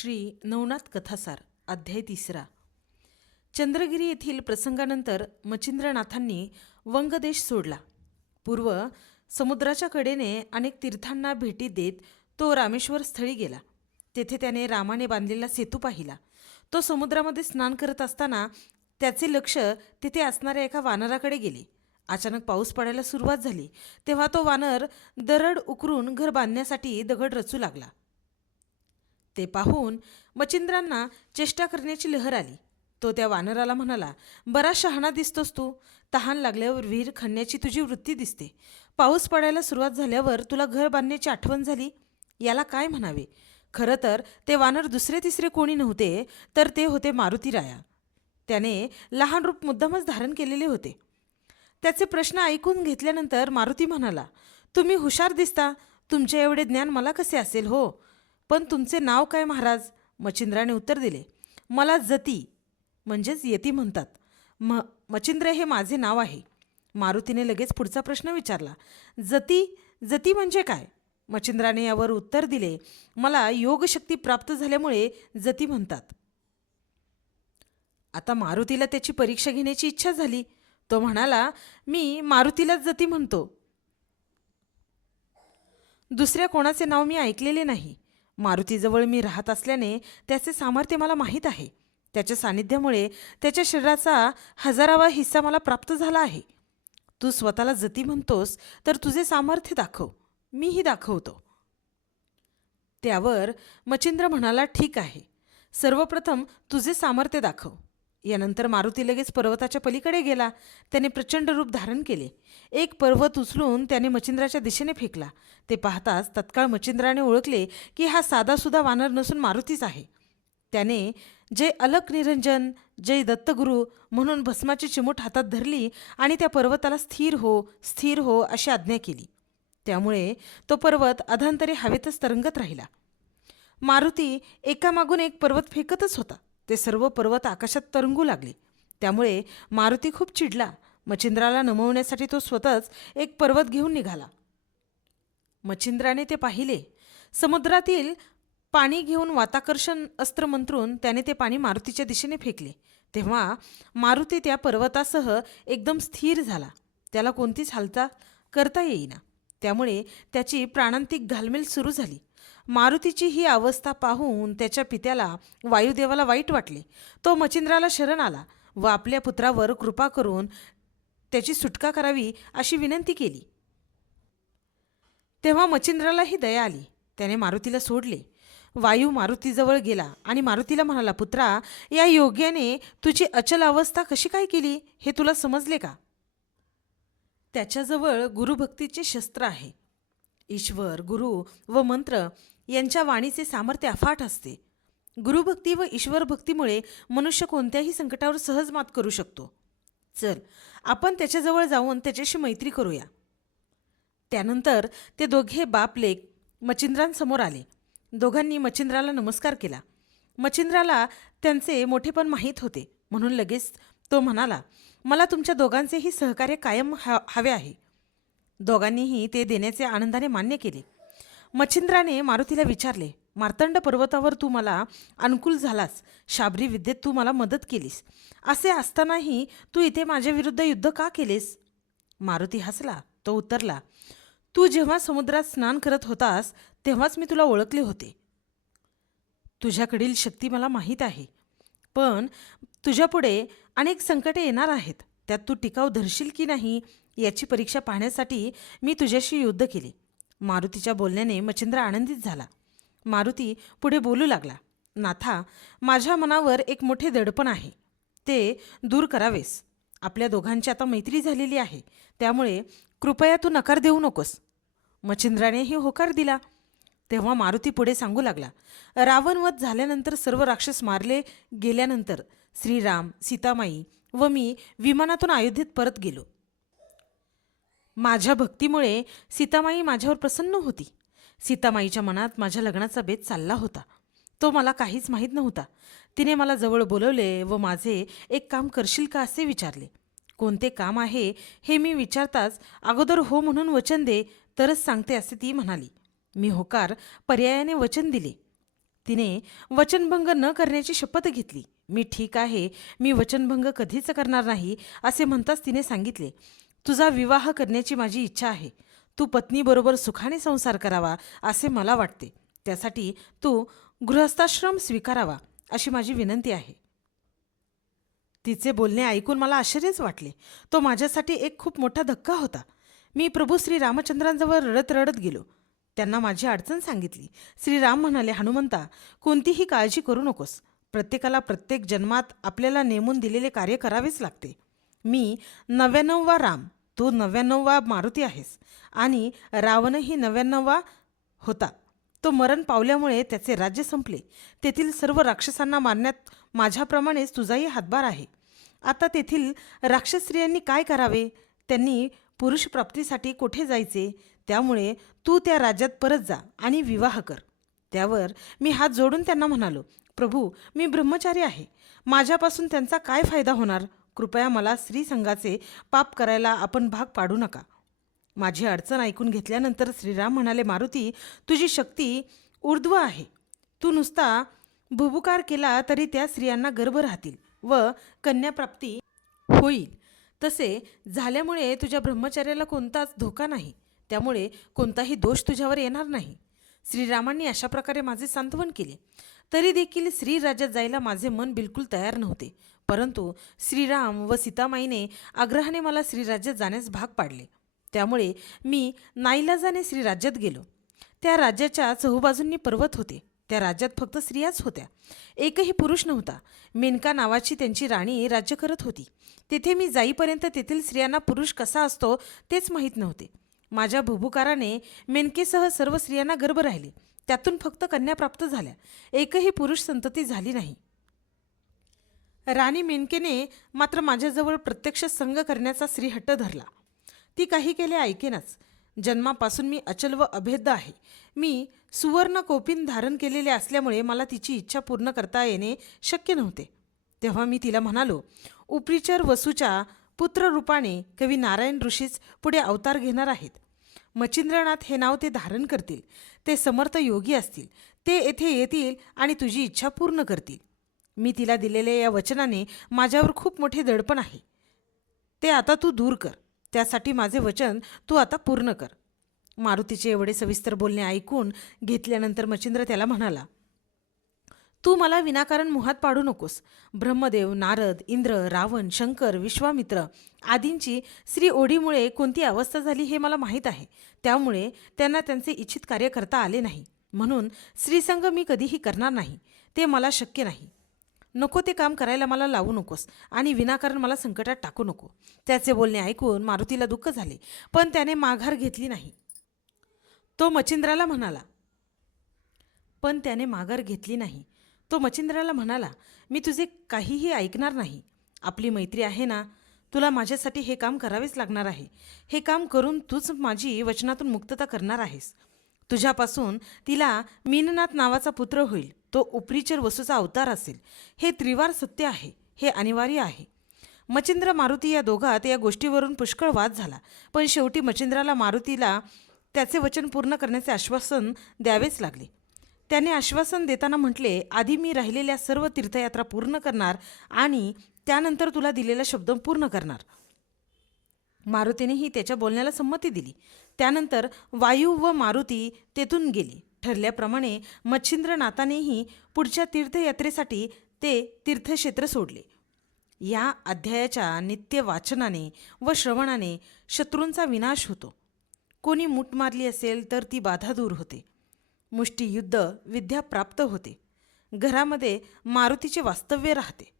श्री नवनाथ कथासार अध्याय 3. चंद्रगिरी येथील प्रसंगानंतर मच्छिंद्रनाथांनी वंगदेश सोडला. पूर्व समुद्राच्या कडेने अनेक तीर्थांना भेटी देत तो रामेश्वर स्थळी गेला. तेथे त्याने रामाने बांधलेला सेतू पाहिला. तो समुद्रामध्ये स्नान करत असताना त्याचे लक्ष तिथे असणाऱ्या एका वानराकडे गेले. अचानक पाऊस पडायला सुरुवात झाली. तेव्हा तो वानर दरड उकरून घर बांधण्यासाठी दगड रचू लागला. ते पाहून मच्छिंद्रांना चेष्टा करण्याची लहर आली. तो त्या वानराला म्हणाला, बरा शहाणा दिसतोस तू. तहान लागल्यावर विहीर खणण्याची तुझी वृत्ती दिसते. पाऊस पडायला सुरुवात झाल्यावर तुला घर बांधण्याची आठवण झाली. याला काय म्हणावे? खरं तर ते वानर दुसरे तिसरे कोणी नव्हते, तर ते होते मारुतीराया. त्याने लहान रूप मुद्दामच धारण केलेले होते. त्याचे प्रश्न ऐकून घेतल्यानंतर मारुती म्हणाला, तुम्ही हुशार दिसता. तुमचे एवढे ज्ञान मला कसे असेल हो? पण तुमचे नाव काय महाराज? मच्छिंद्राने उत्तर दिले, मला जती म्हणजेच यती म्हणतात. मच्छिंद्र हे माझे नाव आहे. मारुतीने लगेच पुढचा प्रश्न विचारला, जती जती म्हणजे काय? मच्छिंद्राने यावर उत्तर दिले, मला योगशक्ती प्राप्त झाल्यामुळे जती म्हणतात. आता मारुतीला त्याची परीक्षा घेण्याची इच्छा झाली. तो म्हणाला, मी मारुतीलाच जती म्हणतो. दुसऱ्या कोणाचे नाव मी ऐकलेले नाही. मारुतीजवळ मी राहत असल्याने त्याचे सामर्थ्य मला माहीत आहे. त्याच्या सानिध्यामुळे त्याच्या शरीराचा 1000वा हिस्सा मला प्राप्त झाला आहे. तू स्वतःला जती म्हणतोस तर तुझे सामर्थ्य दाखव. मीही दाखवतो. त्यावर मच्छिंद्र म्हणाला, ठीक आहे, सर्वप्रथम तुझे सामर्थ्य दाखव. यानंतर मारुती लगेच पर्वताच्या पलीकडे गेला. त्याने प्रचंड रूप धारण केले. एक पर्वत उचलून त्याने मच्छिंद्राच्या दिशेने फेकला. ते पाहताच तत्काळ मच्छिंद्राने ओळखले की हा साधासुद्धा वानर नसून मारुतीच आहे. त्याने जय अलक निरंजन, जय दत्तगुरु म्हणून भस्माची चिमूट हातात धरली आणि त्या पर्वताला स्थिर हो स्थिर हो अशी आज्ञा केली. त्यामुळे तो पर्वत अधांतरी हवेतच तरंगत राहिला. मारुती एकामागून एक पर्वत फेकतच होता. ते सर्व पर्वत आकाशात तरंगू लागले. त्यामुळे मारुती खूप चिडला. मच्छिंद्राला नमवण्यासाठी तो स्वतःच एक पर्वत घेऊन निघाला. मच्छिंद्राने ते पाहिले. समुद्रातील पाणी घेऊन वाताकर्षण अस्त्र मंत्रून त्याने ते पाणी मारुतीच्या दिशेने फेकले. तेव्हा मारुती त्या पर्वतासह एकदम स्थिर झाला. त्याला कोणतीच हालचाल करता येईना. त्यामुळे त्याची प्राणांतिक घालमेल सुरू झाली. मारुतीची ही अवस्था पाहून त्याच्या पित्याला वायुदेवाला वाईट वाटले. तो मच्छिंद्राला शरण आला व आपल्या पुत्रावर कृपा करून त्याची सुटका करावी अशी विनंती केली. तेव्हा मच्छिंद्रालाही दया आली. त्याने मारुतीला सोडले. वायू मारुतीजवळ गेला आणि मारुतीला म्हणाला, पुत्रा, या योग्याने तुझी अचल अवस्था कशी काय केली हे तुला समजले का? त्याच्याजवळ गुरुभक्तीचे शस्त्र आहे. ईश्वर, गुरु व मंत्र यांच्या वाणीचे सामर्थ्य अफाट असते. गुरुभक्ती व ईश्वरभक्तीमुळे मनुष्य कोणत्याही संकटावर सहज मात करू शकतो. चल, आपण त्याच्याजवळ जाऊन त्याच्याशी मैत्री करूया. त्यानंतर ते दोघे बाप लेक मच्छिंद्रांसमोर आले. दोघांनी मच्छिंद्राला नमस्कार केला. मच्छिंद्राला त्यांचे मोठेपण माहीत होते, म्हणून लगेच तो म्हणाला, मला तुमच्या दोघांचेही सहकार्य कायम हवे आहे. दोघांनीही ते देण्याचे आनंदाने मान्य केले. मच्छिंद्राने मारुतीला विचारले, मार्तंड पर्वतावर तू मला अनुकूल झालास, शाबरी विद्येत तू मला मदत केलीस, असे असतानाही तू इथे माझ्या विरुद्ध युद्ध का केलेस? मारुती हसला. तो उत्तरला, तू जेव्हा समुद्रात स्नान करत होतास तेव्हाच मी तुला ओळखले होते. तुझ्याकडील शक्ती मला माहीत आहे, पण तुझ्यापुढे अनेक संकटे येणार आहेत. त्यात तू टिकाव धरशील की नाही याची परीक्षा पाहण्यासाठी मी तुझ्याशी युद्ध केले. मारुतीच्या बोलण्याने मच्छिंद्र आनंदित झाला. मारुती पुढे बोलू लागला, नाथा, माझ्या मनावर एक मोठे दडपण आहे. ते दूर करावेस. आपल्या दोघांची आता मैत्री झालेली आहे, त्यामुळे कृपया तू नकार देऊ नकोस. मच्छिंद्रानेही होकार दिला. तेव्हा मारुती पुढे सांगू लागला, रावणवध झाल्यानंतर सर्व राक्षस मारले गेल्यानंतर श्रीराम, सीतामाई व मी विमानातून अयोध्येत परत गेलो. माझ्या भक्तीमुळे सीतामाई माझ्यावर प्रसन्न होती. सीतामाईच्या मनात माझ्या लग्नाचा बेत चालला होता. तो मला काहीच माहीत नव्हता. तिने मला जवळ बोलवले व माझे एक काम करशील का असे विचारले. कोणते काम आहे हे मी विचारताच अगोदर हो म्हणून वचन दे, तरच सांगते असे ती म्हणाली. मी होकार पर्यायाने वचन दिले. तिने वचनभंग न करण्याची शपथ घेतली. मी ठीक आहे, मी वचनभंग कधीच करणार नाही असे म्हणताच तिने सांगितले, तुझा विवाह करण्याची माझी इच्छा आहे. तू पत्नीबरोबर सुखाने संसार करावा असे मला वाटते. त्यासाठी तू गृहस्थाश्रम स्वीकारावा अशी माझी विनंती आहे. तिचे बोलणे ऐकून मला आश्चर्यच वाटले. तो माझ्यासाठी एक खूप मोठा धक्का होता. मी प्रभू श्री रामचंद्रांजवळ रडत रडत गेलो. त्यांना माझी अडचण सांगितली. श्रीराम म्हणाले, हनुमंता, कोणतीही काळजी करू नकोस. प्रत्येकाला प्रत्येक जन्मात आपल्याला नेमून दिलेले कार्य करावेच लागते. मी 99वा राम, तू 99वा मारुती आहेस. आणि रावणही 99वा होता. तो मरण पावल्यामुळे त्याचे राज्य संपले. तेथील सर्व राक्षसांना मारण्यात माझ्याप्रमाणेच तुझाही हातभार आहे. आता तेथील राक्षस स्त्रियांनी काय करावे? त्यांनी पुरुष प्राप्तीसाठी कोठे जायचे? त्यामुळे तू त्या राज्यात परत जा आणि विवाह कर. त्यावर मी हात जोडून त्यांना म्हणालो, प्रभू, मी ब्रह्मचारी आहे. माझ्यापासून त्यांचा काय फायदा होणार? कृपया मला स्त्रीसंगाचे पाप करायला आपण भाग पाडू नका. माझी अडचण ऐकून घेतल्यानंतर श्रीराम म्हणाले, मारुती, तुझी शक्ती ऊर्ध्व आहे. तू नुसता भुभुकार केला तरी त्या स्त्रियांना गर्भ राहतील व कन्याप्राप्ती होईल. तसे झाल्यामुळे तुझ्या ब्रह्मचर्याला कोणताच धोका नाही. त्यामुळे कोणताही दोष तुझ्यावर येणार नाही. श्रीरामांनी अशा प्रकारे माझे सांत्वन केले. तरी देखील श्रीराज्यात जायला माझे मन बिलकुल तयार नव्हते. परंतु श्रीराम व सीतामाईने आग्रहाने मला श्रीराज्यात जाण्यास भाग पाडले. त्यामुळे मी नाईलाजाने श्रीराज्यात गेलो. त्या राज्याच्या चहूबाजूंनी पर्वत होते. त्या राज्यात फक्त स्त्रियाच होत्या. एकही पुरुष नव्हता. मेनका नावाची त्यांची राणी राज्य करत होती. तेथे मी जाईपर्यंत तेथील स्त्रियांना पुरुष कसा असतो तेच माहीत नव्हते. माझ्या भुभुकाराने मेनकेसह सर्व स्त्रियांना गर्भ राहिले. त्यातून फक्त कन्या प्राप्त झाल्या. एकही पुरुष संतती झाली नाही. राणी मेनकेने मात्र माझ्याजवळ प्रत्यक्ष संग करण्याचा श्रीहट्ट धरला. ती काही केले ऐकेनाच. जन्मापासून मी अचल व अभेद्य आहे. मी सुवर्ण कोपिन धारण केलेले असल्यामुळे मला तिची इच्छा पूर्ण करता येणे शक्य नव्हते. तेव्हा मी तिला म्हणालो, उपरीचर वसूच्या पुत्ररूपाने कवी नारायण ऋषीच पुढे अवतार घेणार आहेत. मच्छिंद्रनाथ हे नाव ते धारण करतील. ते समर्थ योगी असतील. ते येथे येतील आणि तुझी इच्छा पूर्ण करतील. मी तिला दिलेल्या या वचनाने माझ्यावर खूप मोठे दडपण आहे. ते आता तू दूर कर. त्यासाठी माझे वचन तू आता पूर्ण कर. मारुतीचे एवढे सविस्तर बोलणे ऐकून घेतल्यानंतर मच्छिंद्र त्याला म्हणाला, तू मला विनाकारण मोहात पाडू नकोस. ब्रह्मदेव, नारद, इंद्र, रावण, शंकर, विश्वामित्र आदींची श्री ओढीमुळे कोणती अवस्था झाली हे मला माहीत आहे. त्यामुळे त्यांना त्यांचे इच्छित कार्य करता आले नाही. म्हणून श्रीसंग मी कधीही करणार नाही. ते मला शक्य नाही. नको ते काम करायला मला लावू नकोस आणि विनाकारण मला संकटात टाकू नको. त्याचे बोलणे ऐकून मारुतीला दुःख झाले, पण त्याने माघार घेतली नाही. तो मच्छिंद्राला म्हणाला, मी तुझे काहीही ऐकणार नाही. आपली मैत्री आहे ना, तुला माझ्यासाठी हे काम करावेच लागणार आहे. हे काम करून तूच माझी वचनातून मुक्तता करणार आहेस. तुझ्यापासून तिला मीननाथ नावाचा पुत्र होईल. तो उपरीचर वसूचा अवतार असेल. हे त्रिवार सत्य आहे. हे अनिवार्य आहे. मच्छिंद्र मारुती या दोघात या गोष्टीवरून पुष्कळ वाद झाला. पण शेवटी मच्छिंद्राला मारुतीला त्याचे वचन पूर्ण करण्याचे आश्वासन द्यावेच लागले. त्याने आश्वासन देताना म्हटले, आधी मी राहिलेल्या सर्व तीर्थयात्रा पूर्ण करणार आणि त्यानंतर तुला दिलेला शब्द पूर्ण करणार. मारुतीनेही त्याच्या बोलण्याला संमती दिली. त्यानंतर वायू व मारुती तेथून गेले. ठरल्याप्रमाणे मच्छिंद्रनाथानेही पुढच्या तीर्थयात्रेसाठी ते तीर्थक्षेत्र सोडले. या अध्यायाच्या नित्य वाचनाने व श्रवणाने शत्रूंचा विनाश होतो. कोणी मूठ मारली असेल तर ती बाधा दूर होते. मुष्टियुद्ध विद्या प्राप्त होते. घरामध्ये मारुतीचे वास्तव्य राहते.